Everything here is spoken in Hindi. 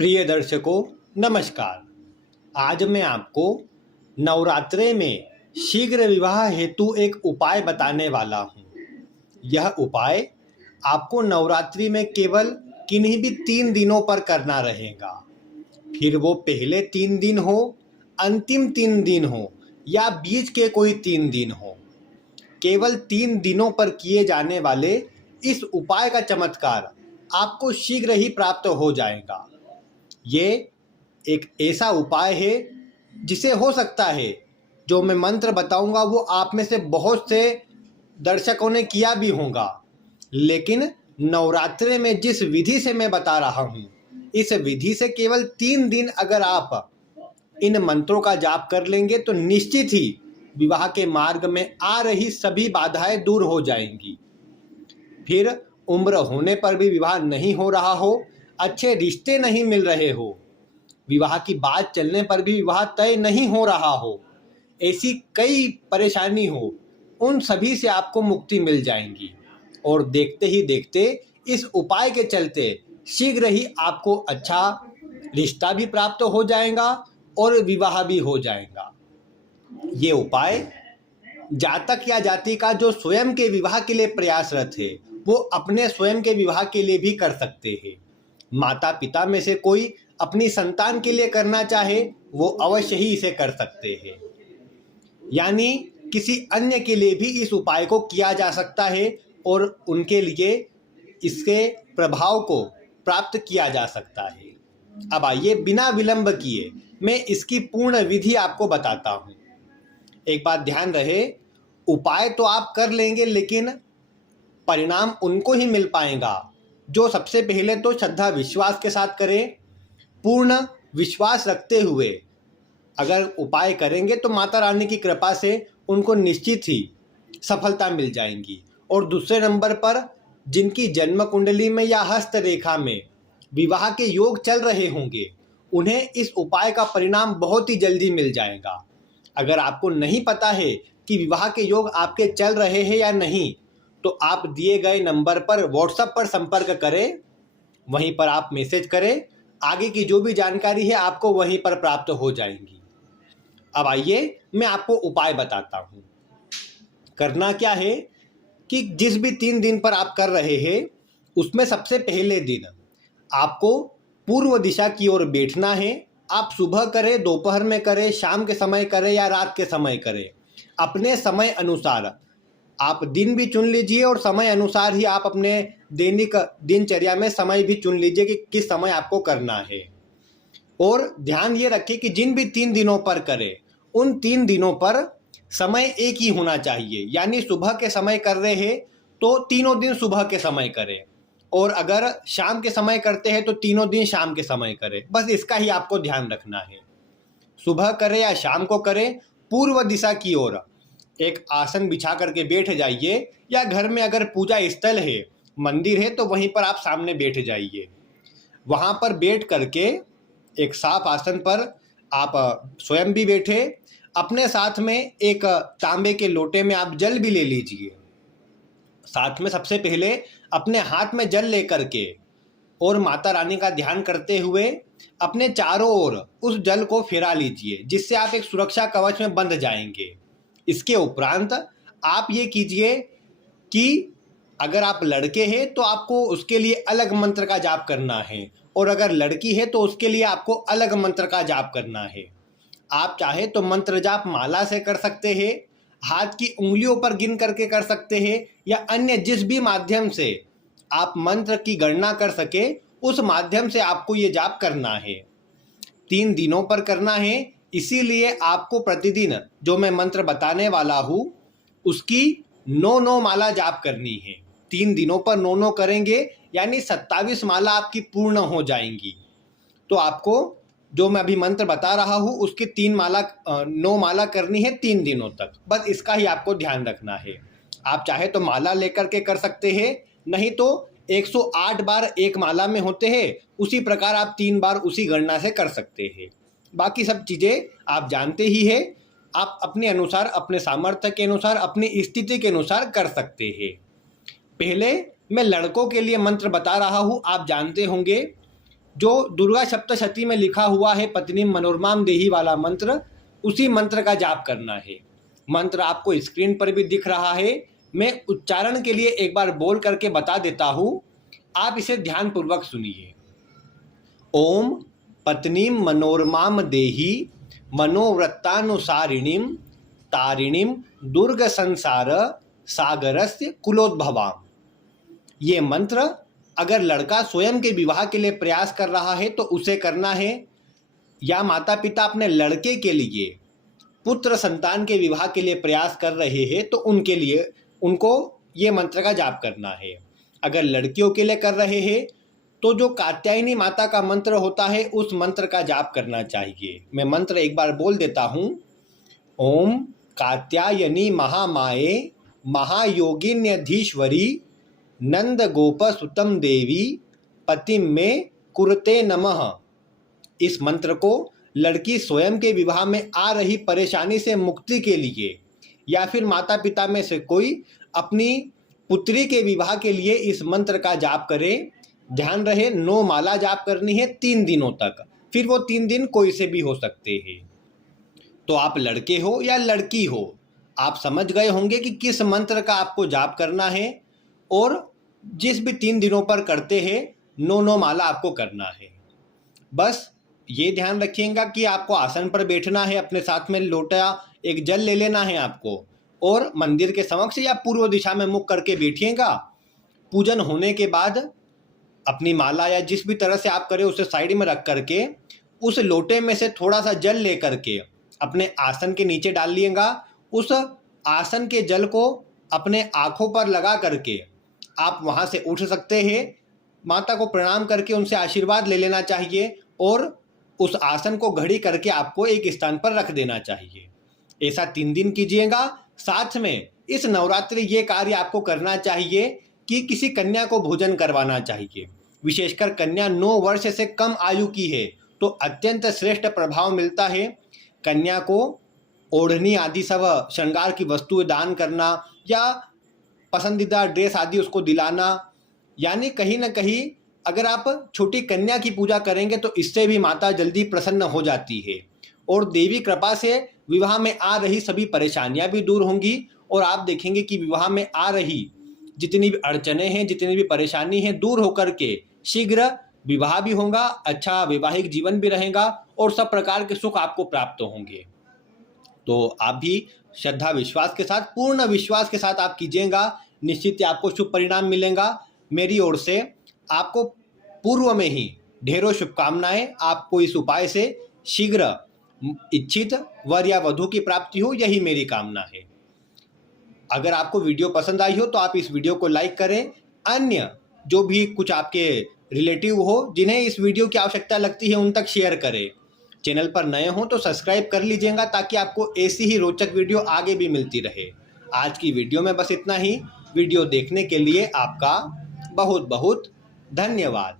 प्रिय दर्शकों, नमस्कार। आज मैं आपको नवरात्रे में शीघ्र विवाह हेतु एक उपाय बताने वाला हूँ। यह उपाय आपको नवरात्रि में केवल किन्हीं भी 3 दिनों पर करना रहेगा। फिर वो पहले 3 दिन हो, अंतिम 3 दिन हो या बीच के कोई 3 दिन हो, केवल 3 दिनों पर किए जाने वाले इस उपाय का चमत्कार आपको शीघ्र ही प्राप्त हो जाएगा। ये एक ऐसा उपाय है जिसे हो सकता है जो मैं मंत्र बताऊंगा वो आप में से बहुत से दर्शकों ने किया भी होगा, लेकिन नवरात्रे में जिस विधि से मैं बता रहा हूँ, इस विधि से केवल 3 दिन अगर आप इन मंत्रों का जाप कर लेंगे तो निश्चित ही विवाह के मार्ग में आ रही सभी बाधाएं दूर हो जाएंगी। फिर उम्र होने पर भी विवाह नहीं हो रहा हो, अच्छे रिश्ते नहीं मिल रहे हो, विवाह की बात चलने पर भी विवाह तय नहीं हो रहा हो, ऐसी कई परेशानी हो, उन सभी से आपको मुक्ति मिल जाएंगी। और देखते ही देखते इस उपाय के चलते शीघ्र ही आपको अच्छा रिश्ता भी प्राप्त हो जाएगा और विवाह भी हो जाएगा। ये उपाय जातक या जाति का जो स्वयं के विवाह के लिए प्रयासरत है वो अपने स्वयं के विवाह के लिए भी कर सकते हैं। माता पिता में से कोई अपनी संतान के लिए करना चाहे वो अवश्य ही इसे कर सकते हैं, यानी किसी अन्य के लिए भी इस उपाय को किया जा सकता है और उनके लिए इसके प्रभाव को प्राप्त किया जा सकता है। अब आइए बिना विलंब किए मैं इसकी पूर्ण विधि आपको बताता हूँ। एक बात ध्यान रहे, उपाय तो आप कर लेंगे लेकिन परिणाम उनको ही मिल पाएगा जो सबसे पहले तो श्रद्धा विश्वास के साथ करें। पूर्ण विश्वास रखते हुए अगर उपाय करेंगे तो माता रानी की कृपा से उनको निश्चित ही सफलता मिल जाएंगी। और दूसरे नंबर पर जिनकी जन्म कुंडली में या हस्त रेखा में विवाह के योग चल रहे होंगे, उन्हें इस उपाय का परिणाम बहुत ही जल्दी मिल जाएगा। अगर आपको नहीं पता है कि विवाह के योग आपके चल रहे हैं या नहीं, तो आप दिए गए नंबर पर व्हाट्सएप पर संपर्क करें, वहीं पर आप मैसेज करें, आगे की जो भी जानकारी है आपको वहीं पर प्राप्त हो जाएंगी। अब आइए मैं आपको उपाय बताता हूँ। करना क्या है कि जिस भी 3 दिन पर आप कर रहे हैं उसमें सबसे पहले दिन आपको पूर्व दिशा की ओर बैठना है। आप सुबह करें, दोपहर में करें, शाम के समय करें या रात के समय करें, अपने समय अनुसार आप दिन भी चुन लीजिए और समय अनुसार ही आप अपने दैनिक दिनचर्या में समय भी चुन लीजिए कि किस समय आपको करना है। और ध्यान ये रखिए कि जिन भी 3 दिनों पर करें उन 3 दिनों पर समय एक ही होना चाहिए, यानी सुबह के समय कर रहे हैं तो तीनों दिन सुबह के समय करें, और अगर शाम के समय करते हैं तो तीनों दिन शाम के समय करें। बस इसका ही आपको ध्यान रखना है। सुबह करें या शाम को करें, पूर्व दिशा की ओर एक आसन बिछा करके बैठ जाइए, या घर में अगर पूजा स्थल है, मंदिर है, तो वहीं पर आप सामने बैठ जाइए। वहाँ पर बैठ करके एक साफ आसन पर आप स्वयं भी बैठे, अपने साथ में एक तांबे के लोटे में आप जल भी ले लीजिए। साथ में सबसे पहले अपने हाथ में जल लेकर के और माता रानी का ध्यान करते हुए अपने चारों ओर उस जल को फिरा लीजिए, जिससे आप एक सुरक्षा कवच में बंध जाएंगे। इसके उपरांत आप ये कीजिए कि अगर आप लड़के हैं तो आपको उसके लिए अलग मंत्र का जाप करना है, और अगर लड़की है तो उसके लिए आपको अलग मंत्र का जाप करना है। आप चाहे तो मंत्र जाप माला से कर सकते हैं, हाथ की उंगलियों पर गिन करके कर सकते हैं, या अन्य जिस भी माध्यम से आप मंत्र की गणना कर सके उस माध्यम से आपको ये जाप करना है। 3 दिनों पर करना है, इसीलिए आपको प्रतिदिन जो मैं मंत्र बताने वाला हूँ उसकी 9 माला जाप करनी है। 3 दिनों पर 9 करेंगे यानी 27 माला आपकी पूर्ण हो जाएंगी। तो आपको जो मैं अभी मंत्र बता रहा हूँ उसकी 9 माला करनी है 3 दिनों तक। बस इसका ही आपको ध्यान रखना है। आप चाहे तो माला लेकर के कर सकते हैं, नहीं तो 108 बार एक माला में होते हैं, उसी प्रकार आप 3 बार उसी गणना से कर सकते हैं। बाकी सब चीज़ें आप जानते ही हैं, आप अपने अनुसार, अपने सामर्थ्य के अनुसार, अपनी स्थिति के अनुसार कर सकते हैं। पहले मैं लड़कों के लिए मंत्र बता रहा हूँ। आप जानते होंगे जो दुर्गा सप्तशती में लिखा हुआ है पत्नी मनोरमाम देही वाला मंत्र, उसी मंत्र का जाप करना है। मंत्र आपको स्क्रीन पर भी दिख रहा है, मैं उच्चारण के लिए एक बार बोल करके बता देता हूँ, आप इसे ध्यानपूर्वक सुनिए। ओम पत्नीम मनोरमाम देही मनोवृत्तानुसारिणीम तारिणीम दुर्ग संसार सागरस्य कुलोद्भवाम। ये मंत्र अगर लड़का स्वयं के विवाह के लिए प्रयास कर रहा है तो उसे करना है, या माता पिता अपने लड़के के लिए पुत्र संतान के विवाह के लिए प्रयास कर रहे हैं तो उनके लिए उनको ये मंत्र का जाप करना है। अगर लड़कियों के लिए कर रहे हैं तो जो कात्यायनी माता का मंत्र होता है उस मंत्र का जाप करना चाहिए। मैं मंत्र एक बार बोल देता हूँ। ओम कात्यायनी महामाये महायोगिन्यधीश्वरी नंद गोप सुतम देवी पतिम में कुरते नमः। इस मंत्र को लड़की स्वयं के विवाह में आ रही परेशानी से मुक्ति के लिए या फिर माता पिता में से कोई अपनी पुत्री के विवाह के लिए इस मंत्र का जाप करे। ध्यान रहे 9 माला जाप करनी है 3 दिनों तक, फिर वो 3 दिन कोई से भी हो सकते हैं। तो आप लड़के हो या लड़की हो, आप समझ गए होंगे कि किस मंत्र का आपको जाप करना है, और जिस भी 3 दिनों पर करते हैं 9 माला आपको करना है। बस ये ध्यान रखिएगा कि आपको आसन पर बैठना है, अपने साथ में लोटा एक जल ले लेना है आपको, और मंदिर के समक्ष या पूर्व दिशा में मुख करके बैठिएगा। पूजन होने के बाद अपनी माला या जिस भी तरह से आप करें उसे साइड में रख करके उस लोटे में से थोड़ा सा जल ले करके अपने आसन के नीचे डाल लिएगा। उस आसन के जल को अपने आँखों पर लगा करके आप वहाँ से उठ सकते हैं। माता को प्रणाम करके उनसे आशीर्वाद ले लेना चाहिए और उस आसन को घड़ी करके आपको एक स्थान पर रख देना चाहिए। ऐसा 3 दिन कीजिएगा। साथ में इस नवरात्रि ये कार्य आपको करना चाहिए कि किसी कन्या को भोजन करवाना चाहिए। विशेषकर कन्या 9 वर्ष से कम आयु की है तो अत्यंत श्रेष्ठ प्रभाव मिलता है। कन्या को ओढ़नी आदि सब श्रृंगार की वस्तुएं दान करना या पसंदीदा ड्रेस आदि उसको दिलाना, यानी कहीं ना कहीं अगर आप छोटी कन्या की पूजा करेंगे तो इससे भी माता जल्दी प्रसन्न हो जाती है और देवी कृपा से विवाह में आ रही सभी परेशानियां भी दूर होंगी। और आप देखेंगे कि विवाह में आ रही जितनी भी अड़चने हैं, जितनी भी परेशानी है, दूर होकर के शीघ्र विवाह भी होगा, अच्छा वैवाहिक जीवन भी रहेगा और सब प्रकार के सुख आपको प्राप्त होंगे। तो आप भी श्रद्धा विश्वास के साथ, पूर्ण विश्वास के साथ आप कीजिएगा, निश्चित ही आपको शुभ परिणाम मिलेगा। मेरी ओर से आपको पूर्व में ही ढेरों शुभकामनाएं। आपको इस उपाय से शीघ्र इच्छित वर या वधू की प्राप्ति हो, यही मेरी कामना है। अगर आपको वीडियो पसंद आई हो तो आप इस वीडियो को लाइक करें। अन्य जो भी कुछ आपके रिलेटिव हो जिन्हें इस वीडियो की आवश्यकता लगती है उन तक शेयर करें। चैनल पर नए हो तो सब्सक्राइब कर लीजिएगा ताकि आपको ऐसी ही रोचक वीडियो आगे भी मिलती रहे। आज की वीडियो में बस इतना ही। वीडियो देखने के लिए आपका बहुत बहुत धन्यवाद।